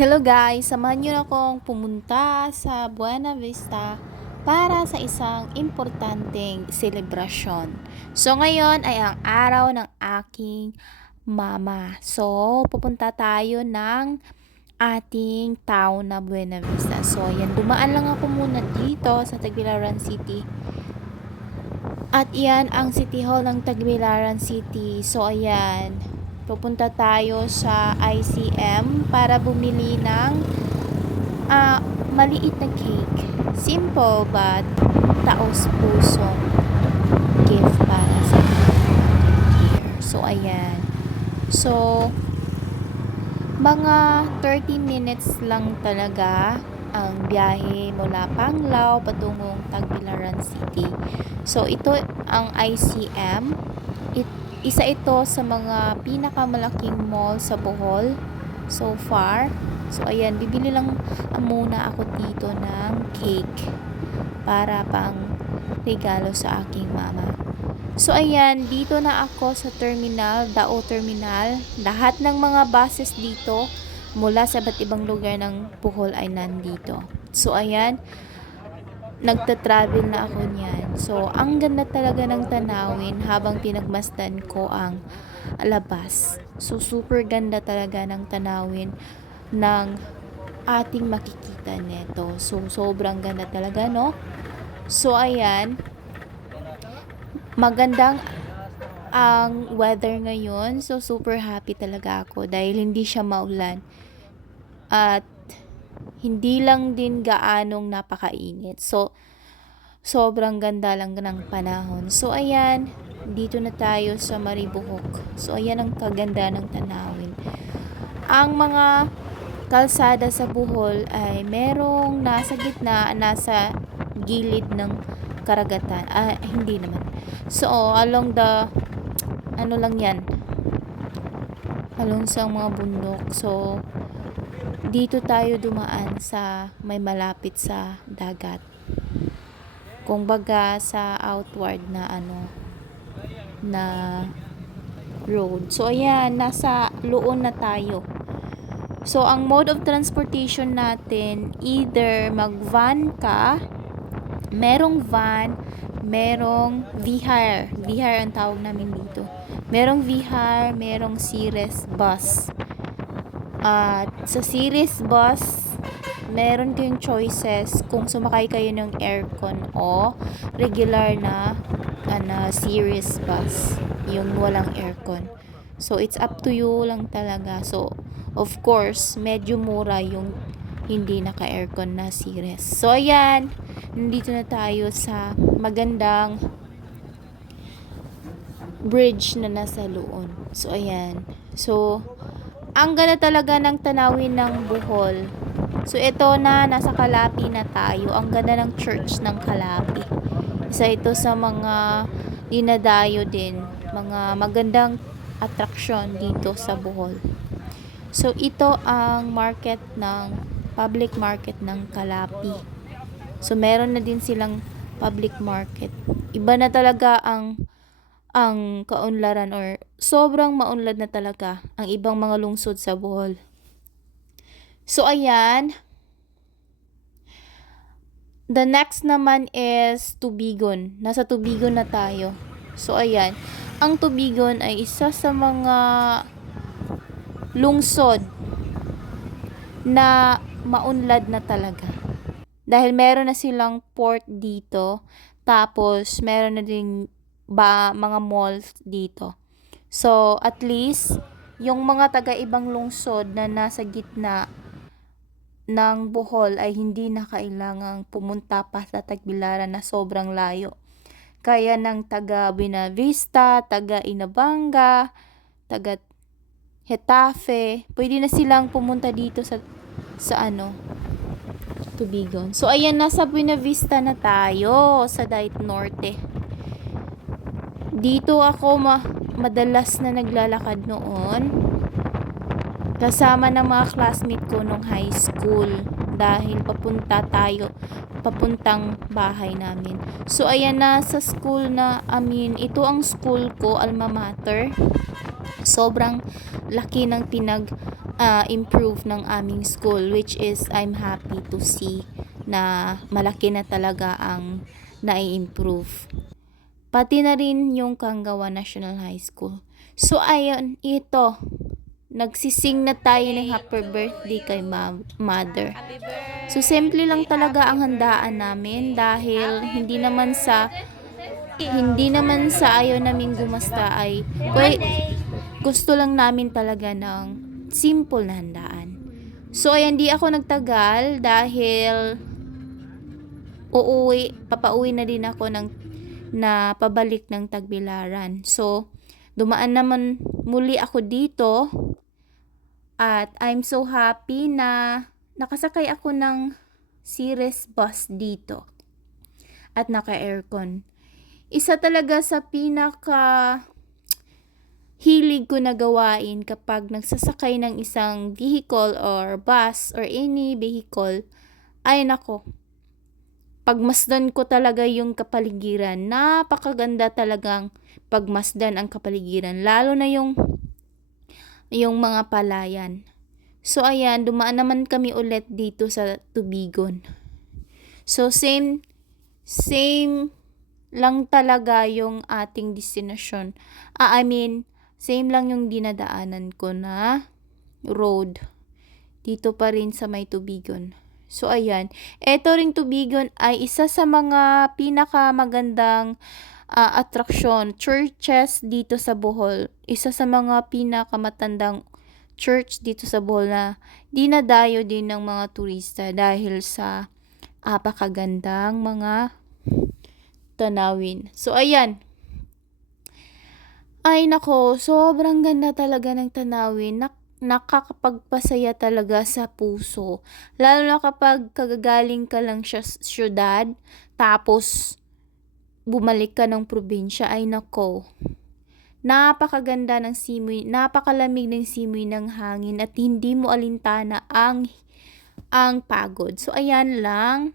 Hello guys, samahan niyo na akong pumunta sa Buena Vista para sa isang importanteng selebrasyon. So ngayon ay ang araw ng aking mama. So pupunta tayo ng ating town na Buena Vista. So yan, dumaan lang ako muna dito sa Tagbilaran City. At iyan ang City Hall ng Tagbilaran City. So ayan, pupunta tayo sa ICM para bumili ng maliit na cake. Simple but taos-pusong gift para sa year. So ayan. So mga 30 minutes lang talaga ang biyahe mula Panglao patungong Tagbilaran City. So ito ang ICM. Isa ito sa mga pinakamalaking mall sa Bohol so far. So ayan, bibili lang muna ako dito ng cake para pang regalo sa aking mama. So ayan, dito na ako sa terminal, Dao Terminal. Lahat ng mga buses dito mula sa iba't ibang lugar ng Bohol ay nandito. So ayan, nagta-travel na ako niyan. So, ang ganda talaga ng tanawin habang pinagmasdan ko ang labas. So, super ganda talaga ng tanawin ng ating makikita nito. So, sobrang ganda talaga, no? So, ayan. Magandang ang weather ngayon. So, super happy talaga ako dahil hindi siya maulan. At hindi lang din gaanong napakainit. So, sobrang ganda lang ng panahon. So, ayan, dito na tayo sa Maribohok. So, ayan ang kaganda ng tanawin. Ang mga kalsada sa Bohol ay merong nasa gitna, nasa gilid ng karagatan. Hindi naman. So, along the, ano lang yan, along sa mga bundok. So, dito tayo dumaan sa may malapit sa dagat. Kung baga sa outward na na road. So ayan, nasa Luon na tayo. So ang mode of transportation natin, either mag-van ka, merong van, merong V-Hire. V-Hire ang tawag namin dito. Merong V-Hire, merong Ceres bus. At sa series bus, meron kayong choices kung sumakay kayo ng aircon o regular na series bus, yung walang aircon. So, it's up to you lang talaga. So, of course, medyo mura yung hindi naka-aircon na series. So, ayan, nandito na tayo sa magandang bridge na nasa Luon. So, ayan. So, ang ganda talaga ng tanawin ng Bohol. So, ito na, nasa Kalapi na tayo. Ang ganda ng church ng Kalapi. Isa ito sa mga dinadayo din. Mga magandang atraksyon dito sa Bohol. So, ito ang market public market ng Kalapi. So, meron na din silang public market. Iba na talaga ang kaunlaran or sobrang maunlad na talaga ang ibang mga lungsod sa Bohol. So, ayan. The next naman is Tubigon. Nasa Tubigon na tayo. So, ayan. Ang Tubigon ay isa sa mga lungsod na maunlad na talaga. Dahil meron na silang port dito. Tapos, meron na din mga malls dito. So, at least, yung mga taga-ibang lungsod na nasa gitna ng Bohol ay hindi na kailangang pumunta pa sa Tagbilaran na sobrang layo. Kaya ng taga Buena Vista, taga Inabanga, taga Hetafe, pwede na silang pumunta dito sa Tubigon. So, ayan, nasa Buena Vista na tayo sa Dait Norte. Dito ako madalas na naglalakad noon kasama ng mga classmate ko nung high school dahil papuntang bahay namin. So ayan na sa school ito ang school ko, alma mater. Sobrang laki ng improve ng aming school, which is I'm happy to see na malaki na talaga ang nai-improve. Pati na rin yung Kanggawa National High School. So ayun, ito, nagsising na tayo ng happy birthday kay mother. So simple lang talaga ang handaan namin dahil hindi naman sa ayaw naming gumasta ay gusto lang namin talaga ng simple na handaan. So ayan, di ako nagtagal dahil papauwi na din ako na pabalik ng Tagbilaran. So dumaan naman muli ako dito at I'm so happy na nakasakay ako ng Ceres bus dito at naka-aircon. Isa talaga sa pinaka hilig ko na gawain kapag nagsasakay ng isang vehicle or bus or any vehicle ay nako, pagmasdan ko talaga yung kapaligiran. Napakaganda talagang pagmasdan ang kapaligiran, lalo na yung mga palayan. So ayan, dumaan naman kami ulit dito sa Tubigon. So same lang talaga yung ating destination. Same lang yung dinadaanan ko na road. Dito pa rin sa may Tubigon. So ayan, eto ring Tubigon ay isa sa mga pinakamagandang atraksyon, churches dito sa Bohol. Isa sa mga pinakamatandang church dito sa Bohol na dinadayo din ng mga turista dahil sa apakagandang mga tanawin. So ayan, ay nako, sobrang ganda talaga ng tanawin. Nakakapagpasaya talaga sa puso. Lalo na kapag kagagaling ka lang sa syudad, tapos bumalik ka ng probinsya, ay nako. Napakaganda ng simoy, napakalamig ng simoy ng hangin at hindi mo alintana ang pagod. So ayan lang.